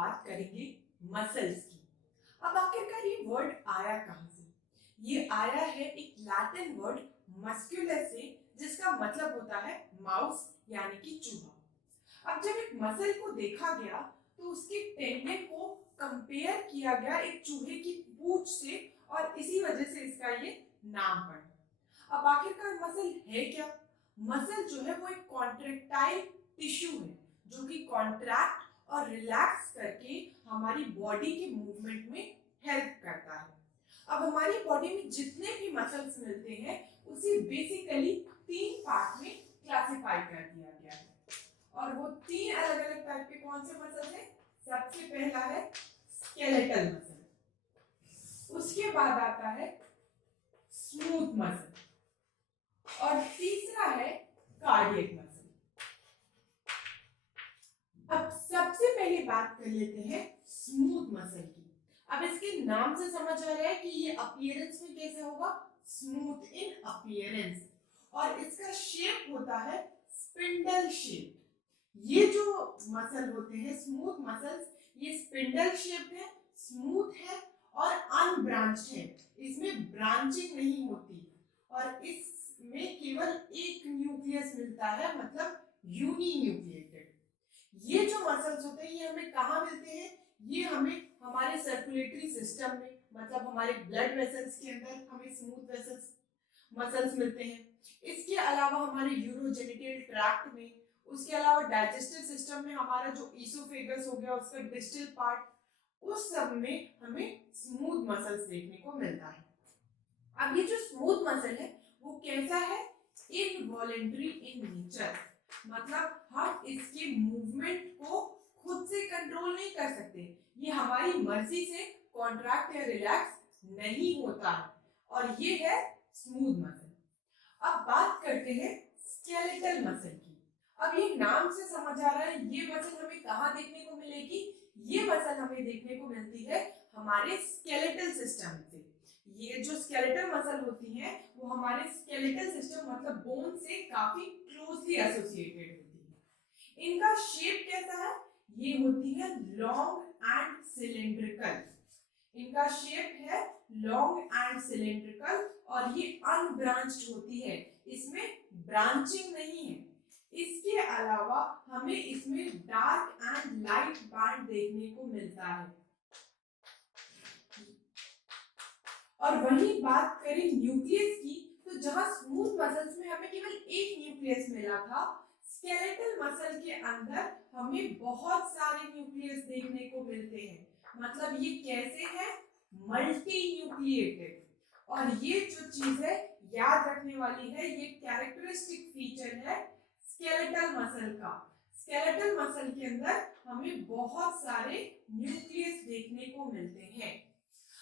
बात करेंगे मसल्स की। अब आखिरकार ये वर्ड आया कहां से? ये आया है एक लैटिन वर्ड मस्कुलस से, जिसका मतलब होता है माउस यानी कि चूहा। अब जब एक मसल को देखा गया तो उसके टेंडन को कंपेयर किया गया एक चूहे की पूंछ से और इसी वजह से इसका ये नाम पड़ा। अब आखिरकार मसल है क्या? मसल जो है वो एक कॉन्ट्रेक्टाइल टिश्यू है जो कि कॉन्ट्रैक्ट और रिलैक्स करके हमारी बॉडी के मूवमेंट में हेल्प करता है। अब हमारी बॉडी में जितने भी मसल्स मिलते हैं उसे बेसिकली 3 पार्ट में क्लासिफाई कर दिया गया है और वो 3 अलग अलग टाइप के कौन से मसल है? सबसे पहला है स्केलेटल मसल, उसके बाद आता है स्मूथ मसल और तीसरा है कार्डियक मसल। अब सबसे पहले बात कर लेते हैं स्मूथ मसल की। अब इसके नाम से समझ आ रहा है कि ये अपीयरेंस में कैसे होगा? स्मूथ इन अपीयरेंस, और इसका शेप होता है स्पिंडल शेप। ये जो मसल होते हैं स्मूथ मसल्स, ये स्पिंडल शेप है, स्मूथ है और अनब्रांच्ड है। इसमें ब्रांचिंग नहीं होती और इसमें केवल एक न्यूक्लियस मिलता है, मतलब यूनी न्यूक्लिएटेड। ये जो मसल्स होते हैं ये हमें कहाँ मिलते हैं? ये हमें हमारे सर्कुलेटरी सिस्टम में, मतलब हमारे ब्लड वेसल्स के अंदर हमें स्मूथ वेसल्स मसल्स मिलते हैं। इसके अलावा हमारे यूरोजेनिटल ट्रैक्ट में, उसके अलावा डाइजेस्टिव सिस्टम में हमारा जो ईसोफेगस हो गया उसका डिस्टल पार्ट, उस सब में हमें स्मूथ मसल्स देखने को मिलता है। अब ये जो स्मूथ मसल है वो कैसा है? इनवॉलेंटरी इन नेचर, मतलब हम इसके मूवमेंट को खुद से कंट्रोल नहीं कर सकते, ये हमारी मर्जी से कॉन्ट्रैक्ट या रिलैक्स नहीं होता है, और ये है स्मूथ मसल। अब बात करते हैं स्केलेटल मसल की। अब ये नाम से समझ आ रहा है ये मसल हमें कहाँ देखने को मिलेगी? ये मसल हमें देखने को मिलती है हमारे स्केलेटल सिस्टम से। ये जो स्केलेटल मसल होती हैं वो हमारे स्केलेटल सिस्टम मतलब बोन से काफी क्लोजली एसोसिएटेड होती है। इनका शेप कैसा है? ये होती है लॉन्ग एंड सिलेंड्रिकल। इनका शेप है लॉन्ग एंड सिलेंड्रिकल और ये अनब्रांच्ड होती है, इसमें ब्रांचिंग नहीं है। इसके अलावा हमें इसमें डार्क एंड लाइट बैंड देखने को मिलता है। और वही बात करें न्यूक्लियस की, तो जहां स्मूथ मसल्स में हमें केवल एक न्यूक्लियस मिला था, स्केलेटल मसल के अंदर हमें बहुत सारे न्यूक्लियस देखने को मिलते हैं। मतलब ये कैसे है? Multi nucleated. और ये जो चीज है याद रखने वाली है, ये कैरेक्टरिस्टिक फीचर है स्केलेटल मसल का। स्केलेटल मसल के अंदर हमें बहुत सारे न्यूक्लियस देखने को मिलते हैं।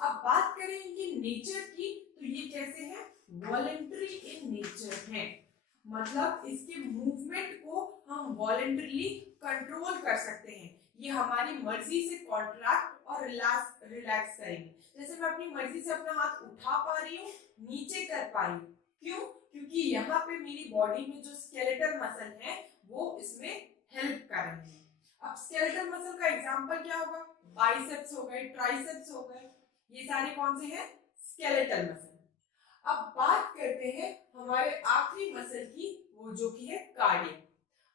अब बात करें इनकी नेचर की, तो ये कैसे है? वॉलेंटरी इन नेचर है, मतलब इसके मूवमेंट को हम वॉलेंटरीली कंट्रोल कर सकते हैं। ये हमारी मर्जी से कॉन्ट्रैक्ट और रिलैक्स करेंगे। जैसे मैं अपनी मर्जी से अपना हाथ उठा पा रही हूँ, नीचे कर पा रही हूँ, क्यों? क्योंकि यहाँ पे मेरी बॉडी में जो स्केलेटल मसल है वो इसमें हेल्प कर रही है। अब स्केलेटल मसल का एग्जांपल क्या होगा? बाइसेप्स हो गए, ट्राइसेप्स हो गए, ये सारे कौन से हैं? Skeletal muscle. अब बात करते हैं हमारे आखिरी मसल की, वो जो कि है कार्डियक।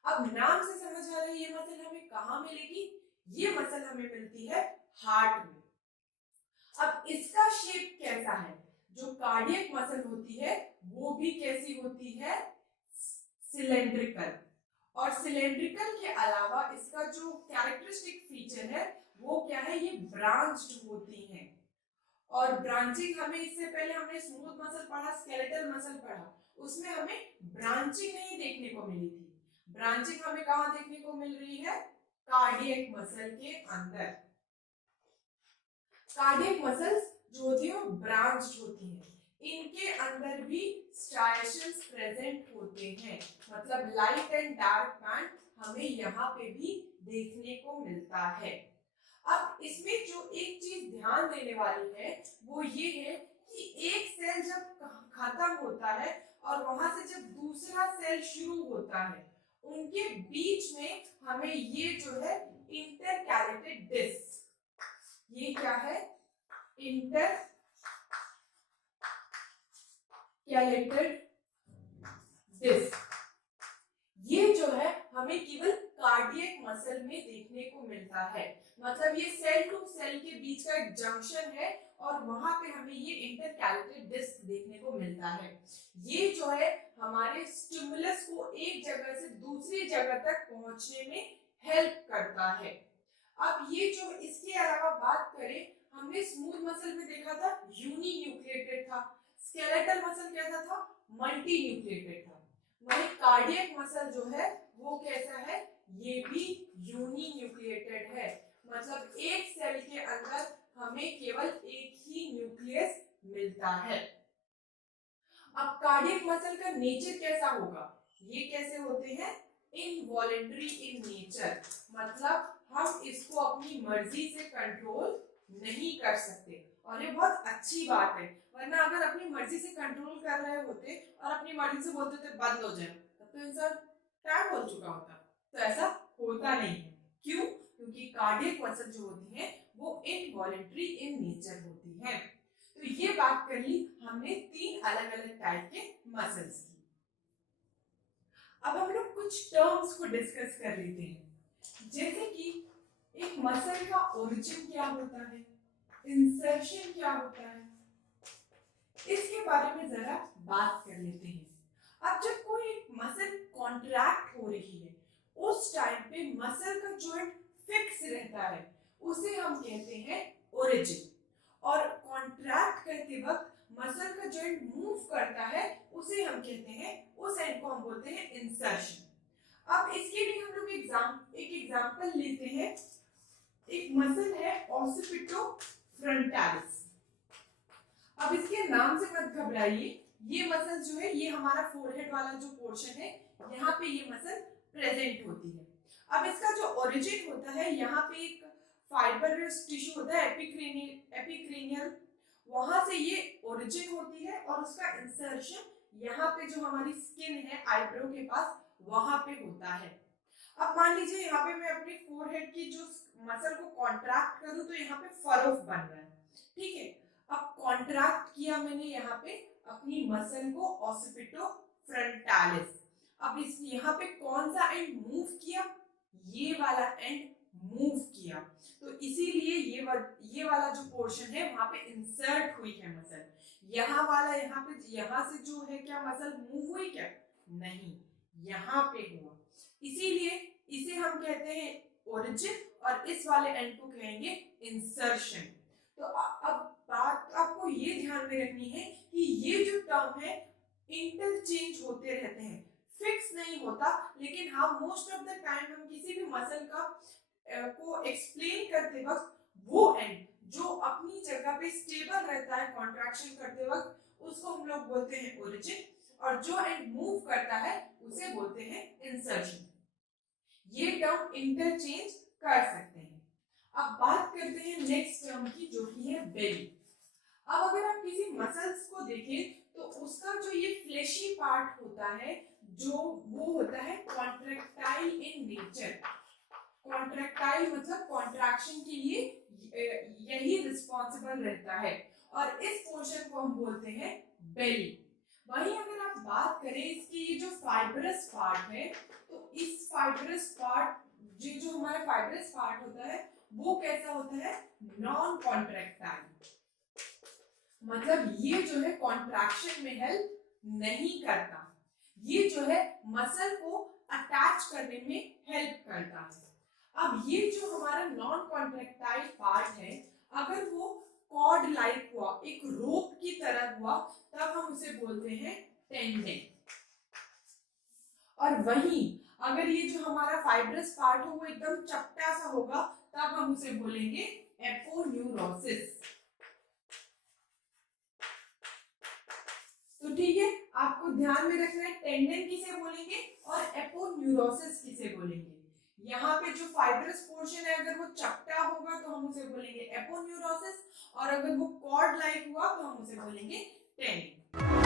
अब नाम से समझ आ रहा है ये मसल हमें कहाँ मिलेगी? ये मसल हमें मिलती है हार्ट में। अब इसका शेप कैसा है? जो कार्डियक मसल होती है वो भी कैसी होती है? सिलेंड्रिकल। और सिलेंड्रिकल के अलावा इसका जो कैरेक्टरिस्टिक फीचर है वो क्या है? ये ब्रांच्ड होती हैं। और ब्रांचिंग हमें इससे पहले हमने स्मूथ मसल पढ़ा, स्केलेटल मसल पढ़ा, उसमें हमें ब्रांचिंग नहीं देखने को मिली थी। ब्रांचिंग हमें कहां देखने को मिल रही है? कार्डियक मसल के अंदर। कार्डियक मसल्स जो होती है वो ब्रांच्ड होती हैं, इनके अंदर भी स्ट्राइएशंस प्रेजेंट होते हैं, मतलब लाइट एंड डार्क बैंड हमें यहाँ पे भी देखने को मिलता है। अब इसमें जो एक चीज ध्यान देने वाली है वो ये है कि एक सेल जब खत्म होता है और वहां से जब दूसरा सेल शुरू होता है, उनके बीच में हमें ये जो है इंटरकैलेटेड डिस्क। ये क्या है? Intercalated disc. ये जो है हमें केवल कार्डियक मसल में देखने को मिलता है। मतलब ये सेल टू सेल के बीच का एक जंक्शन है और वहां पे हमें ये इंटरकैलेटेड डिस्क देखने को मिलता है। ये जो है हमारे स्टिमुलस को एक जगह से दूसरी जगह तक पहुंचने में हेल्प करता है। अब ये जो इसके अलावा बात करें, हमने स्मूथ मसल में देखा था यूनी न्यूक्लिएटेड था, स्केलेटल मसल कैसा था? मल्टी न्यूक्लिएटेड था। वही कार्डियक मसल जो है वो कैसा है? ये भी यूनी न्यूक्लिएटेड है। मतलब एक सेल के अंदर हमें केवल एक ही न्यूक्लियस मिलता है। अब कार्डियक मसल का नेचर कैसा होगा? ये कैसे होते हैं? Involuntary in nature. मतलब हम इसको अपनी मर्जी से कंट्रोल नहीं कर सकते और ये बहुत अच्छी बात है। वरना अगर अपनी मर्जी से कंट्रोल कर रहे होते और अपनी मर्जी से बोलते थे बंद हो जाए, तब तो इंसान टाइम हो चुका होता। तो ऐसा होता नहीं है। क्यों? क्योंकि कार्डियक मसल जो होती है वो इनवॉलेंटरी इन नेचर होती है। तो ये बात कर ली हमने 3 अलग अलग टाइप के मसल्स की। अब हम लोग कुछ टर्म्स को डिस्कस कर लेते हैं, जैसे कि एक मसल का ओरिजिन क्या होता है, इंसर्शन क्या होता है, इसके बारे में जरा बात कर लेते हैं। अब जब कोई एक मसल कॉन्ट्रैक्ट हो रही है उस टाइम पे मसल का जॉइंट फिक्स रहता है, उसे हम कहते हैं ओरिजिन। और कॉन्ट्रैक्ट करते वक्त मसल का जॉइंट मूव करता है, उसे हम कहते हैं, उस एंड को हम बोलते हैं इंसर्शन। अब इसके लिए हम लोग एक एग्जांपल लेते हैं। एक मसल है ऑसिपिटो फ्रंटालिस। अब इसके नाम से मत घबराइए, ये मसल जो है ये हमारा फोरहेड वाला जो पोर्शन है यहाँ पे ये मसल प्रेजेंट होती है। अब इसका जो ओरिजिन होता है, यहाँ पे एक फाइबरस टिश्यू होता है एपिक्रेनियल, वहां से ये ओरिजिन होती है और उसका इंसर्शन यहाँ पे जो हमारी स्किन है आईब्रो के पास वहां पे होता है। अब मान लीजिए यहाँ पे मैं अपनी फोरहेड की जो मसल को कॉन्ट्रैक्ट करूं तो यहाँ पे फरोफ बन रहा है, ठीक है। अब कॉन्ट्रैक्ट किया मैंने यहाँ पे अपनी मसल को ऑसिपिटो फ्रंटालिस। अब इस यहाँ पे कौन सा एंड मूव किया? ये वाला एंड मूव किया, तो इसीलिए ये वाला जो पोर्शन है वहां पे इंसर्ट हुई है मसल। यहाँ वाला यहाँ पे यहाँ से जो है क्या मसल मूव हुई क्या? नहीं, यहाँ पे हुआ, इसीलिए इसे हम कहते हैं ओरिजिन और इस वाले एंड को कहेंगे इंसर्शन। तो अब बात आपको ये ध्यान में रखनी है कि ये जो टर्म है इंटरचेंज होते रहते हैं, फिक्स नहीं होता। लेकिन हाँ, मोस्ट ऑफ द टाइम हम किसी भी मसल का को एक्सप्लेन करते वक्त वो एंड जो अपनी जगह पे स्टेबल रहता है कॉन्ट्रैक्शन करते वक्त, उसको हम लोग बोलते हैं ओरिजिन, और जो एंड मूव करता है उसे बोलते हैं इंसर्शन। ये टर्म इंटरचेंज कर सकते हैं। अब बात करते हैं नेक्स्ट टर्म की, जो कि है बेली। अब अगर आप किसी मसल्स को देखें तो उसका जो ये फ्लेशी पार्ट होता है जो वो होता है कॉन्ट्रैक्टाइल इन नेचर। कॉन्ट्रैक्टाइल मतलब कॉन्ट्रैक्शन के लिए यही रिस्पॉन्सिबल रहता है और इस पोर्शन को हम बोलते हैं बेली। वहीं अगर आप बात करें इसकी ये जो फाइब्रस पार्ट है, तो इस फाइब्रस पार्ट जो हमारा फाइब्रस पार्ट होता है वो कैसा होता है? Non contractile. मतलब ये जो है कॉन्ट्रैक्शन में हेल्प नहीं करता, ये जो है मसल को अटैच करने में हेल्प करता है। अब ये जो हमारा नॉन कॉन्ट्रैक्टाइल पार्ट है, अगर वो कॉर्ड लाइक हुआ, एक रोप की तरह हुआ, तब हम उसे बोलते हैं टेंडन। और वहीं अगर ये जो हमारा फाइब्रस पार्ट हो वो एकदम चपटा सा होगा, तब हम उसे बोलेंगे एपोन्यूरोसिस। तो ठीक है, आपको ध्यान में रखना है टेंडन किसे बोलेंगे और एपोन्यूरोसिस किसे बोलेंगे। यहाँ पे जो फाइब्रस पोर्शन है अगर वो चपटा होगा तो हम उसे बोलेंगे एपोन्यूरोसिस, और अगर वो कॉर्ड लाइक हुआ तो हम उसे बोलेंगे टेंडन।